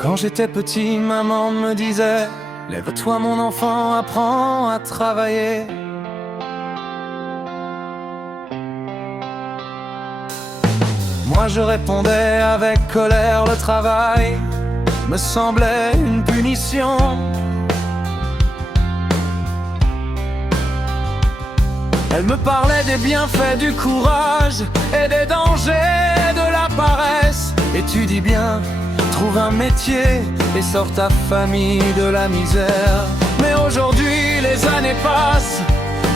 Quand j'étais petit, maman me disait: lève-toi mon enfant, apprends à travailler. Moi je répondais avec colère, le travail me semblait une punition. Elle me parlait des bienfaits du courage et des dangers de la paresse. Étudie bien, trouve un métier et sors ta famille de la misère. Mais aujourd'hui les années passent,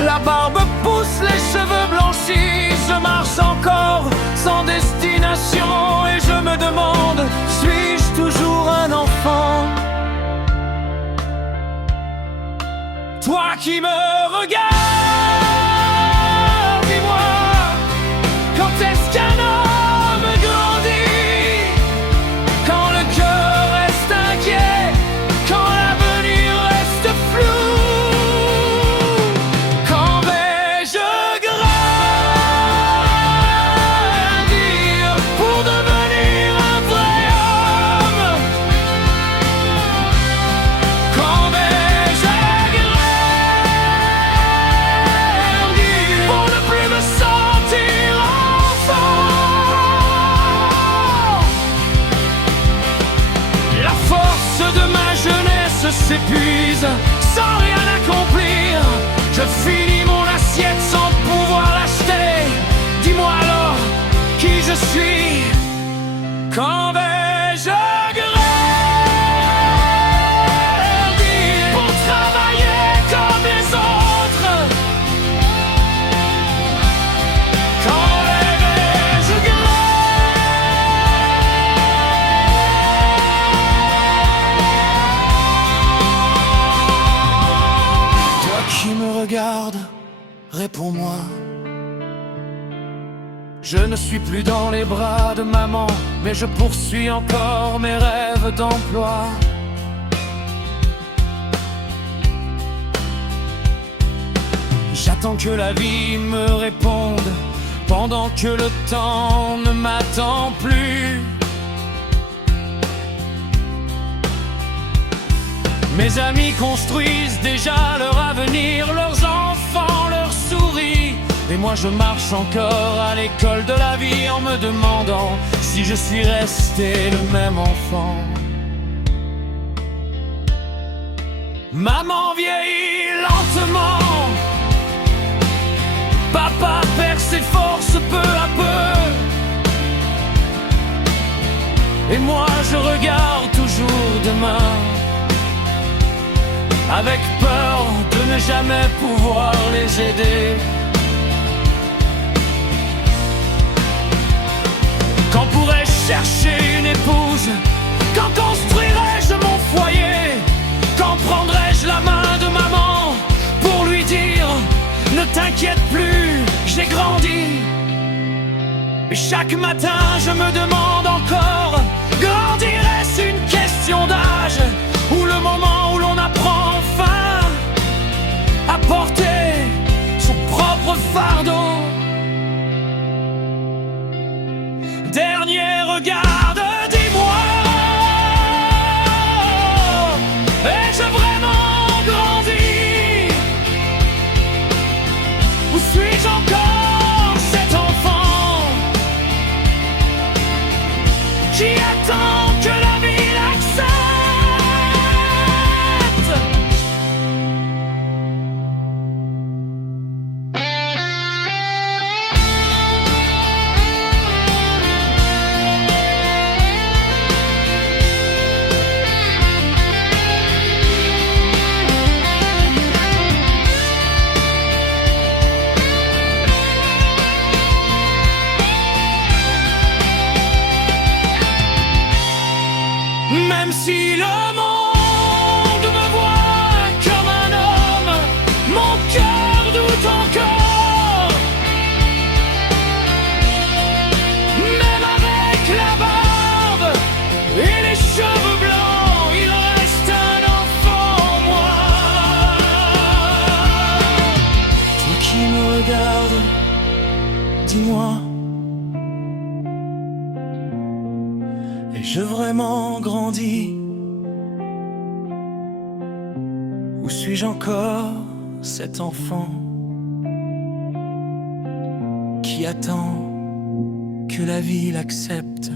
la barbe pousse, les cheveux blanchissent. Je marche encore sans destination et je me demande, suis-je toujours un enfant? Toi qui me regardes, s'épuise sans rien accomplir. Je finis mon assiette sans pouvoir l'acheter. Dis-moi alors qui je suis. Quand vais-je grandir pour travailler comme les autres? Quand vais-je qui me regarde, réponds-moi. Je ne suis plus dans les bras de maman, mais je poursuis encore mes rêves d'emploi. J'attends que la vie me réponde, pendant que le temps ne m'attend plus. Mes amis construisent déjà leur avenir, leurs enfants leur sourient. Et moi je marche encore à l'école de la vie en me demandant si je suis resté le même enfant. Maman vieillit lentement, papa perd ses forces peu à peu. Et moi je regarde toujours demain, avec peur de ne jamais pouvoir les aider. Quand pourrais-je chercher une épouse? Quand construirais-je mon foyer? Quand prendrais-je la main de maman pour lui dire: ne t'inquiète plus, j'ai grandi? Et chaque matin je me demande encore, grandir est-ce une question d'âge, ou le moment où l'on apprend enfin à porter son propre fardeau? Dernier regard, dis-moi, ai-je vraiment grandi? Ou suis-je encore cet enfant qui attend que la vie l'accepte? Ai-je vraiment grandi? Ou suis-je encore cet enfant qui attend que la vie l'accepte?